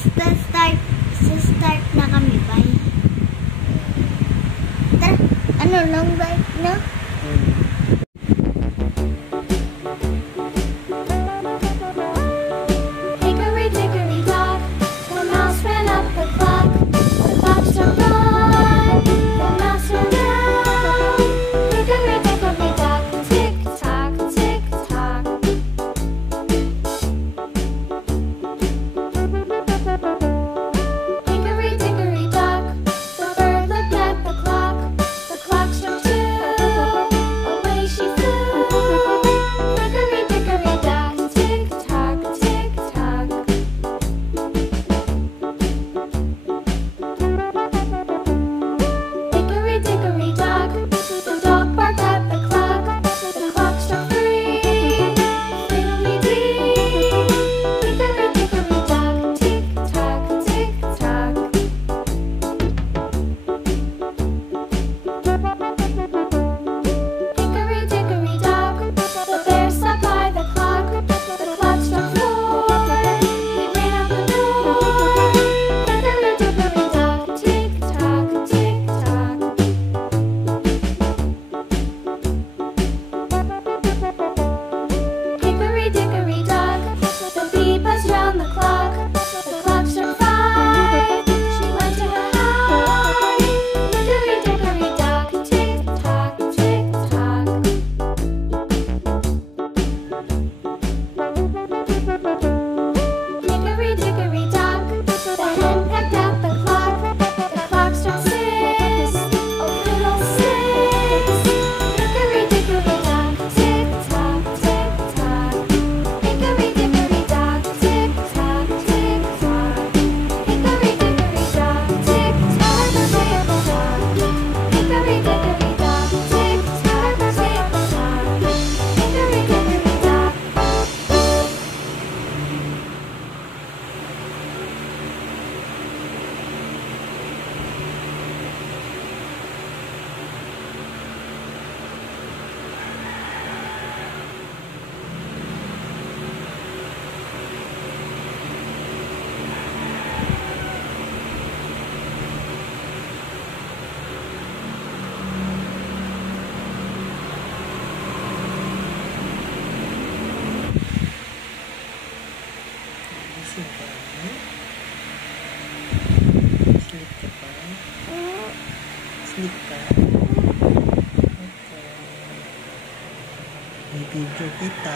Start na kami, bye. Tara, ano lang, bye, no? Sleep ka. May video kita.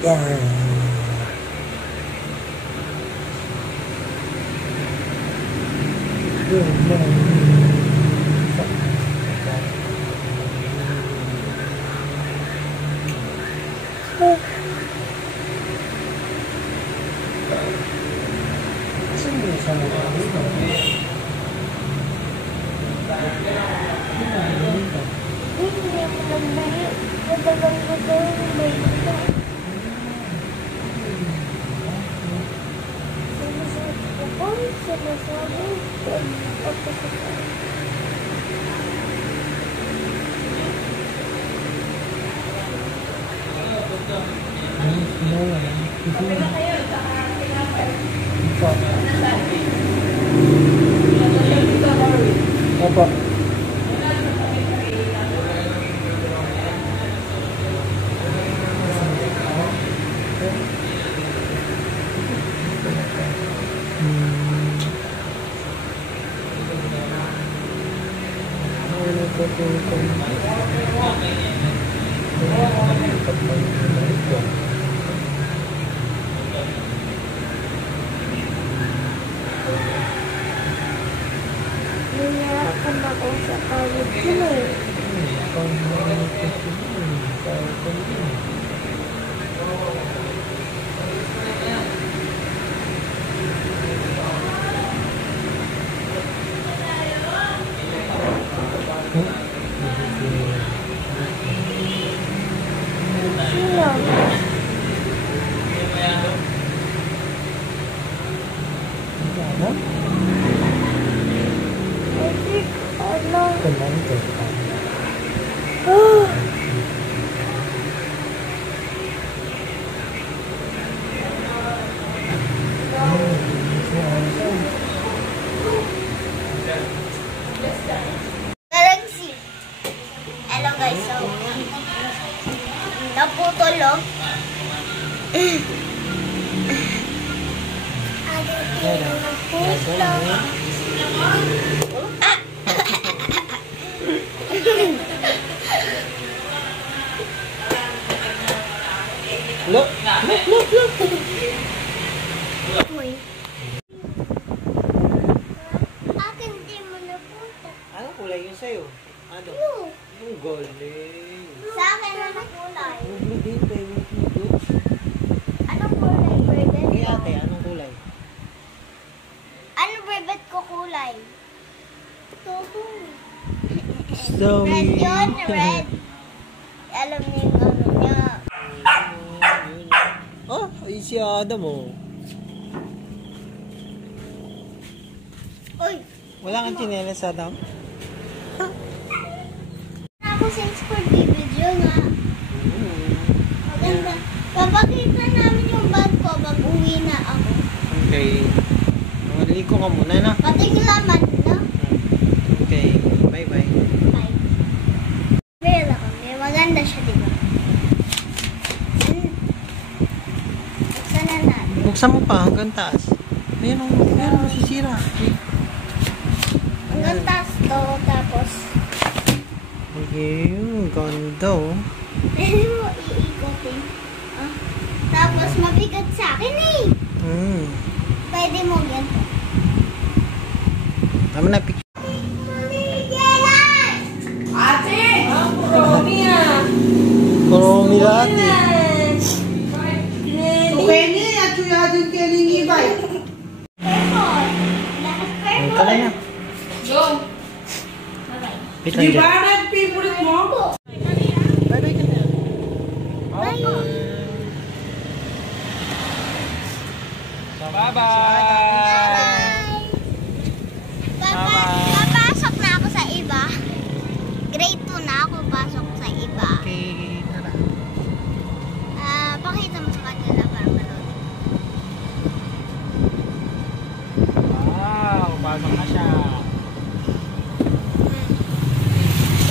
Yan. Sino sa mga Dinadadagan ko to yung baby ko. Sinasabi ko, sinasabi ko. Opo. Nahihirapan ako sa kawit ko eh. Sino? I think, ano? Galaxy. Hello guys, so naputol oh. Look! Uy. Akin di mo napunta. Anong kulay yun sa'yo? Ano? Blue. Yung golden. Sa akin ano kulay? Yung blue din, baby. Blue. Anong kulay, Brevet? Kay ate, anong kulay? Ano Brevet ko kulay? Toto. Stormy. Red yun, red. Alam niyo yung ano niya. Oh, ay si Adam oh. Uy, Wala kang tsinelas, Adam? ako since for video nga. Maganda. Papakita namin yung bag ko pag uwi na ako. Okay. Maliko ka muna na. Pati yung laman na. Okay. Bye-bye. Bye. Meron kami. Maganda siya, di ba? Buksan na natin. Buksan mo pa hanggang taas. Meron masisira. Hanggang taas to, tapos Okay, ganda oh. pwede mo iikotin. Ah. Tapos mabigat sa akin eh. Pwede mo ganito. Tama na, picture. Promi lahat eh. Pwede at suya din kayo ng iba eh. Purple. Lahat Ay, purple. kala na. Go! Wait Di lang ba dyan. nag-favorite mo? Bye-bye ka na. Bye. Bye-bye. Bye-bye. Papasok na ako sa iba. Grade 2 na ako pasok sa iba. Okay, tara. Pakita mo sa kanila para manood. Wow, pasok na siya.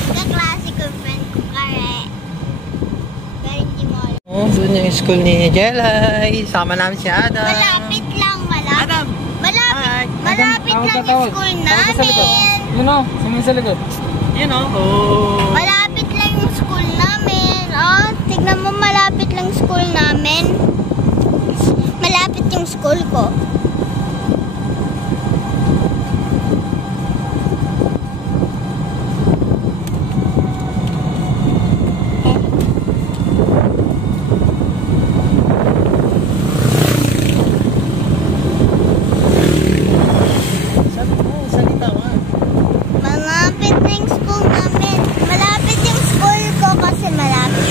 Kaklase ko yung friend ko, Kare. Pero hindi mo alam. Oh, doon yung school ni Jelay. Sama namin si Adam. Malapit lang, malapit. Adam! Hi. Malapit lang yung school namin. Yun o, sumingin sa likod. Yun oh. Oh. Malapit lang yung school namin. Oh, tignan mo, malapit lang school namin. Malapit yung school ko. Sabi mo, salita ka. Malapit na yung school namin. Malapit yung school ko kasi malapit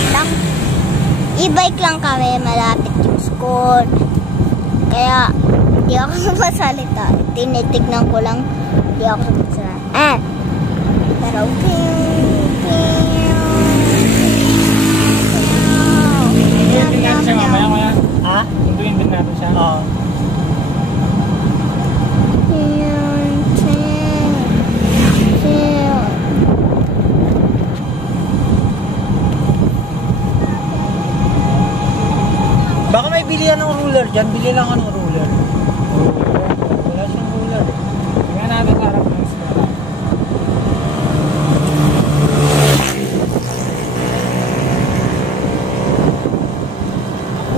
masalita. Tinitignan ko lang. Hindi ako sumasalita. Pero, Tuntuin din natin siya mamaya kaya. Ha? Tuntuin din natin siya. Oo. Baka may bilihan ng ruler dyan. Bili lang ka ng ruler. Wala siyang ruler. Tingnan natin sa harap ng eskwela.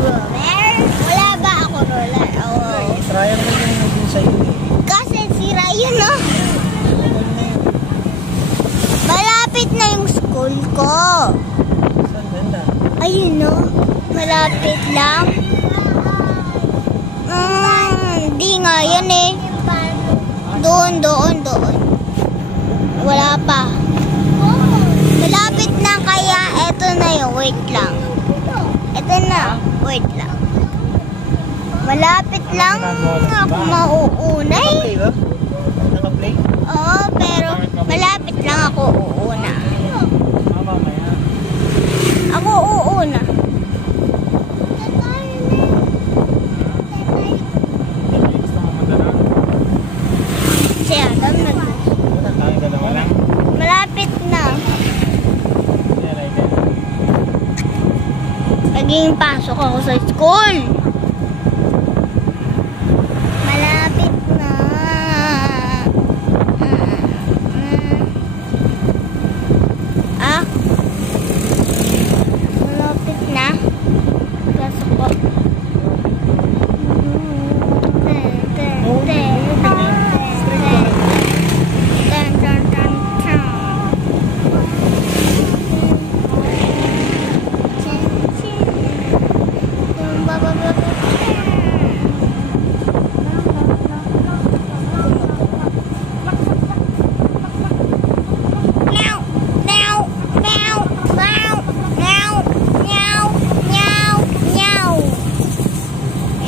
Wala ba ako roller? Triangle yung nandun sa'yo eh. Kasi sira yun, no? Triangle na yun. Malapit na yung school ko. Saan ganda? Ayun, no? Malapit lang. Hindi nga yan eh. Doon. Wala pa. Malapit na kaya eto na yun. Wait lang. Eto na. Wait lang. Malapit lang ako mauuna eh. Naka-play ba? Naka-play? Oo, pero malapit lang ako uuna. Mamaya. Ako uuna. Gusto mo madala? Si Adam Ang dalawa lang. malapit na. Yeah, like that. Naging pasok ako sa school. Malapit na. Malapit na. Pasok ko.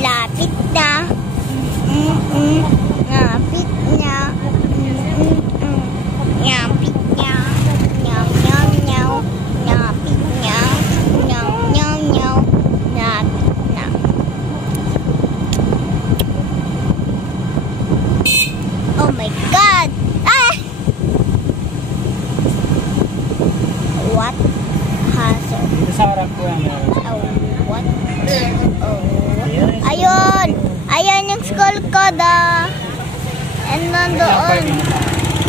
Lapit na. Lapit na. Lapit na. Nyaw, nyaw, nyaw. Lapit na. Nyaw, nyaw, nyaw. Lapit na. Oh my God! Ah! What hazard? Dito sa harap ko yan. Oh, what? Oh, ayun! Ayun yung school ko, da. And nandoon.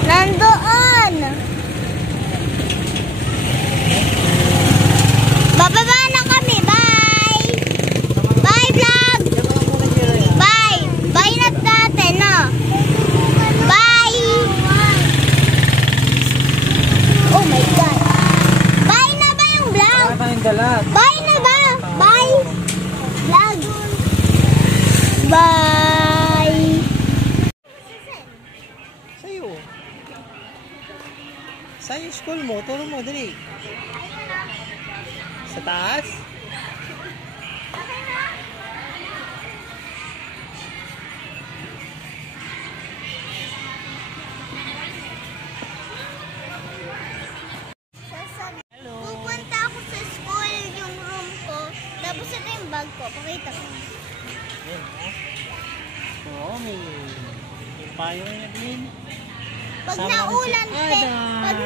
Nandoon! Bababa na kami. Bye! Bye, vlog! Bye! Bye na natin, no? Bye! Oh my God! Bye na ba yung vlog? Ano yung dalat? Bye na ba? Bye! Vlog! Bye! Sa'yo. Sa'yo school mo. Turo mo, dali. Sa taas? Pupunta ako sa school, yung room ko. Tapos ito yung bag ko. Pakita ko. Yan, ha? Oo, may payong niya din. Pag Sama naulan, rin si Adam. pag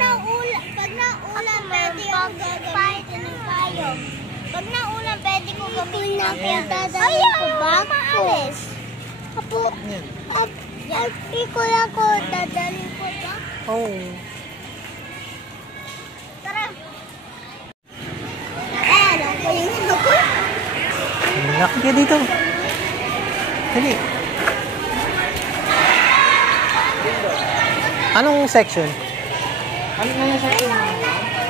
naulan, pwede ako gagamitin ng payong. Pag naulan, pwede ko gamitin ng payong. Ayaw, maalis. Apo, Yan. Hindi ko lang ko, dadali ko ba? Oo. Tara. Alam ko yung ano ko. Laki ka dito. Dali. Anong section? Ano na yung section mo?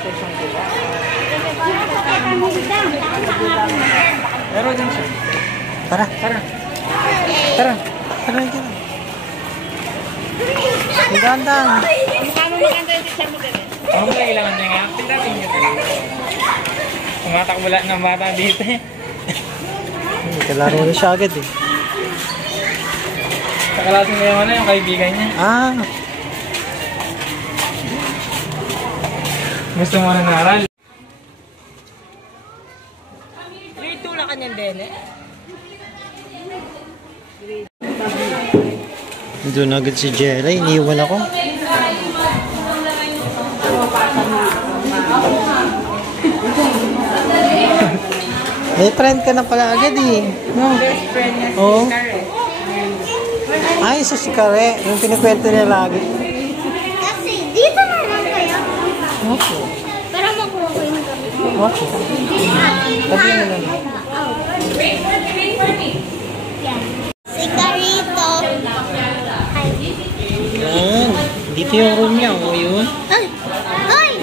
Section ko ba? Meron din siya. Tara. Tara. Tara. Tara dito. Ang ganda. Ano mo kailangan niya nga? Pinatin niyo ito. Tumatakbula ng bata dito eh. Kalaro na siya agad eh. Kaklase niya yung ano, yung kaibigan niya. Ah, Gusto mo na naral. Rito lang kanyang dene. Doon agad si Jella, iniwan ako. May friend ka na pala agad eh. No? Best friend niya si Oo. Karen. Ay, sa si Kare, yung pinikwento niya lagi. Kasi dito na lang kayo. Opo. Pero makuha ko yung gamit. Opo. Sabi mo lang. Yan. Si Carito. Ay. Yan. Dito yung room niya. O yun. Ay! Ay!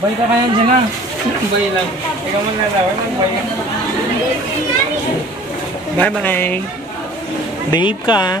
Bay ka kaya dyan na. Bay lang. Ikaw maglalawan, magbay ka. Bye-bye. Babe ka.